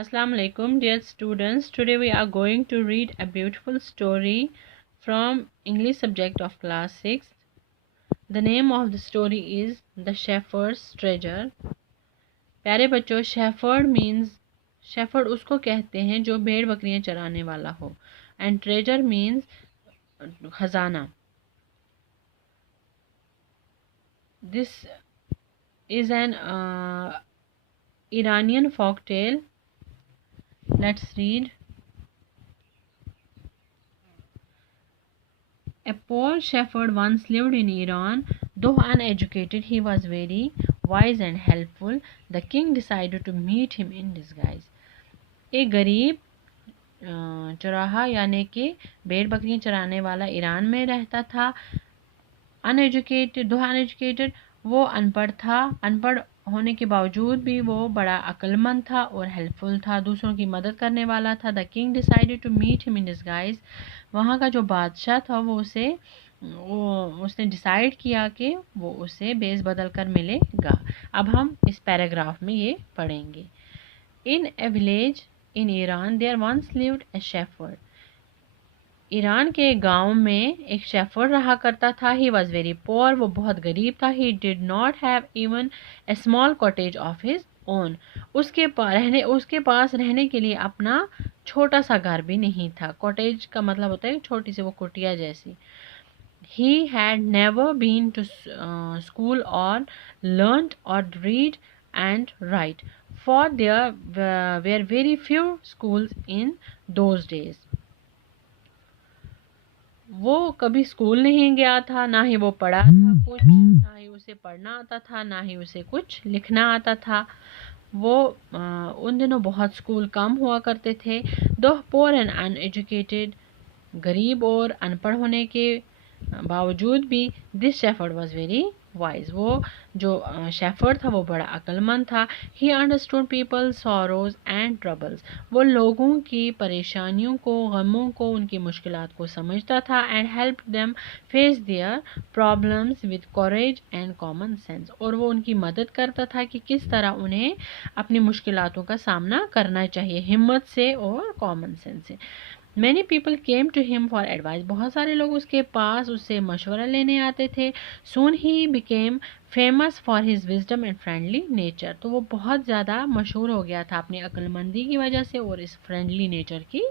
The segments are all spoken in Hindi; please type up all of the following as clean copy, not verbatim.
Assalamu alaikum, dear students. Today we are going to read a beautiful story from English subject of class 6. The name of the story is The Shepherd's Treasure. प्यारे बच्चों, shepherd उसको कहते हैं जो भेड़ बकरियां चराने वाला हो, and treasure means खजाना. This is an Iranian folk tale. Let's read. A poor shepherd once lived in Iran. Though uneducated, he was very wise and helpful. The king decided to meet him in disguise. एक गरीब चौराहा यानी कि भेड़ बकरियां चराने वाला ईरान में रहता था. अनएजुकेटेड वो अनपढ़ होने के बावजूद भी वो बड़ा अक्लमंद था और हेल्पफुल था, दूसरों की मदद करने वाला था. The king decided to meet him in disguise. वहाँ का जो बादशाह था उसने डिसाइड किया कि वो उसे बेस बदल कर मिलेगा. अब हम इस पैराग्राफ में ये पढ़ेंगे. In a village in Iran there once lived a shepherd. Iran के गांव में एक शेफर्ड रहा करता था. He was very poor. वो बहुत गरीब था. He did not have even a small cottage of his own. उसके पास रहने के लिए अपना छोटा सा घर भी नहीं था. कॉटेज का मतलब होता है छोटी सी वो कुटिया जैसी. He had never been to school or learnt or read and write, for there were very few schools in those days. वो कभी स्कूल नहीं गया था, ना ही वो पढ़ा था कुछ, ना ही उसे पढ़ना आता था, ना ही उसे कुछ लिखना आता था. वो उन दिनों बहुत स्कूल कम हुआ करते थे. दो पोअर एंड अनएजुकेटेड, गरीब और अनपढ़ होने के बावजूद भी this shepherd was very wise. वो जो शेफर्ड था वो बड़ा अक्लमंद था. He understood people sorrows and troubles. वो लोगों की परेशानियों को, गमों को, उनकी मुश्किलात को समझता था. And help them face their problems with courage and common sense. और वो उनकी मदद करता था कि किस तरह उन्हें अपनी मुश्किलातों का सामना करना चाहिए, हिम्मत से और कॉमन सेंस से. Many people came to him for advice. बहुत सारे लोग उसके पास उससे मशवरा लेने आते थे. Soon he became famous for his wisdom and friendly nature. तो वो बहुत ज़्यादा मशहूर हो गया था अपनी अक्लमंदी की वजह से और इस फ्रेंडली नेचर की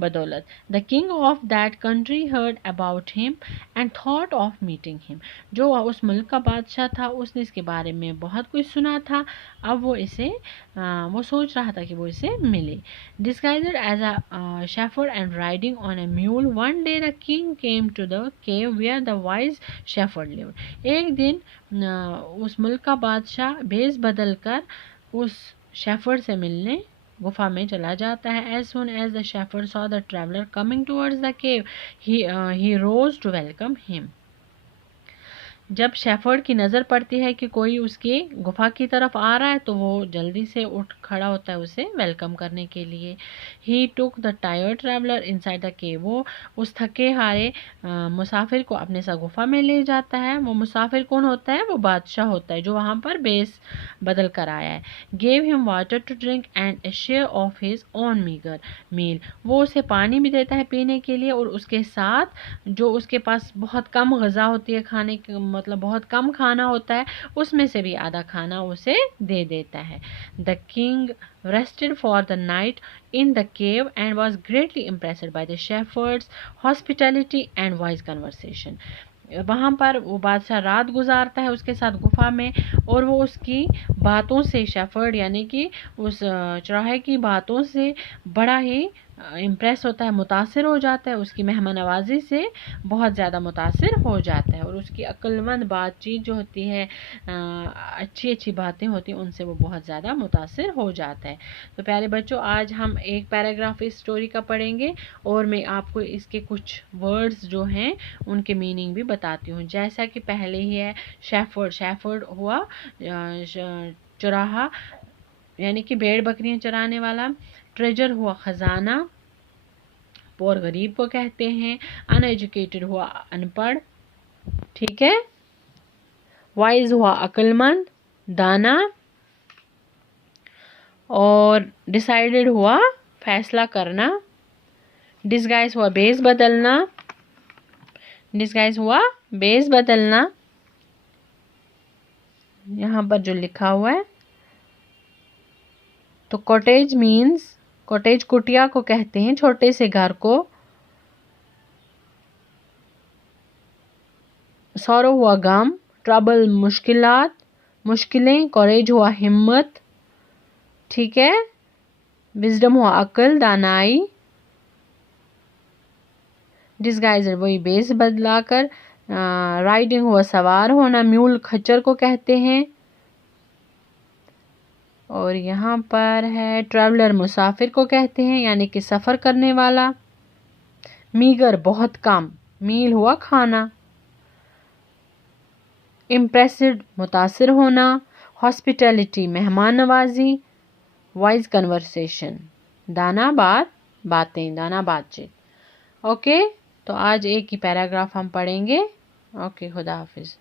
बदौलत. The king of that country heard about him and thought of meeting him. जो उस मुल्क का बादशाह था उसने इसके बारे में बहुत कुछ सुना था. अब वो सोच रहा था कि वो इसे मिले. Disguised as a shepherd and riding on a mule, one day the king came to the cave where the wise shepherd lived. एक दिन उस मुल्क का बादशाह भेष बदल कर उस शेफर्ड से मिलने गुफा में चला जाता है. As soon as the shepherd saw the traveler coming towards the cave, he rose to welcome him. जब शेफर्ड की नज़र पड़ती है कि कोई उसकी गुफा की तरफ आ रहा है तो वो जल्दी से उठ खड़ा होता है उसे वेलकम करने के लिए. He took the tired traveller inside the cave. वो उस थके हारे मुसाफिर को अपने साथ गुफा में ले जाता है. वो मुसाफिर कौन होता है? वो बादशाह होता है जो वहाँ पर बेस बदल कर आया है. Gave him water to drink and a share of his own meagre meal. वो उसे पानी भी देता है पीने के लिए और उसके साथ जो उसके पास बहुत कम गज़ा होती है खाने की, मतलब बहुत कम खाना होता है, उसमें से भी आधा खाना उसे दे देता है. The king rested for the night in the cave and was greatly impressed by the shepherd's hospitality and wise conversation. वहाँ पर वो बादशाह रात गुजारता है उसके साथ गुफा में और वो उसकी बातों से, शेफर्ड यानी कि उस चौराहे की बातों से बड़ा ही इम्प्रेस होता है, मुतासिर हो जाता है. उसकी मेहमान नवाजी से बहुत ज़्यादा मुतासिर हो जाता है और उसकी अक्लमंद बातचीत जो होती है, अच्छी अच्छी बातें होती हैं, उनसे वो बहुत ज़्यादा मुतासिर हो जाता है. तो प्यारे बच्चों, आज हम एक पैराग्राफ इस स्टोरी का पढ़ेंगे और मैं आपको इसके कुछ वर्ड्स जो हैं उनके मीनिंग भी बताती हूँ. जैसा कि पहले ही है, शेफर्ड हुआ चौराहा यानी कि भेड़ बकरियां चराने वाला. ट्रेजर हुआ खजाना, पोर गरीब को कहते हैं. अनएजुकेटेड हुआ अनपढ़, ठीक है. वाइज हुआ अक्लमंद, दाना. और डिसाइडेड हुआ फैसला करना। डिसगाइज हुआ बेस बदलना। डिसगाइज हुआ बेस बदलना, यहाँ पर जो लिखा हुआ है। तो कॉटेज मीन्स, कॉटेज कुटिया को कहते हैं, छोटे से घर को। सॉरो हुआ गम, ट्रबल मुश्किलात, मुश्किलें। कॉरेज हुआ हिम्मत, ठीक है। विजडम हुआ अक्ल, दानाई। डिसगाइजर वही बेस बदलाकर। राइडिंग हुआ सवार होना, म्यूल खच्चर को कहते हैं। और यहाँ पर है ट्रैवलर मुसाफिर को कहते हैं, यानी कि सफ़र करने वाला। मीगर बहुत कम, मील हुआ खाना। इम्प्रेसिड मुतासिर होना। हॉस्पिटैलिटी मेहमान नवाजी। वाइज कन्वर्सेशन दाना बात, बातें, दाना बातचीत। ओके, तो आज एक ही पैराग्राफ हम पढ़ेंगे। ओके, खुदा हाफिज़।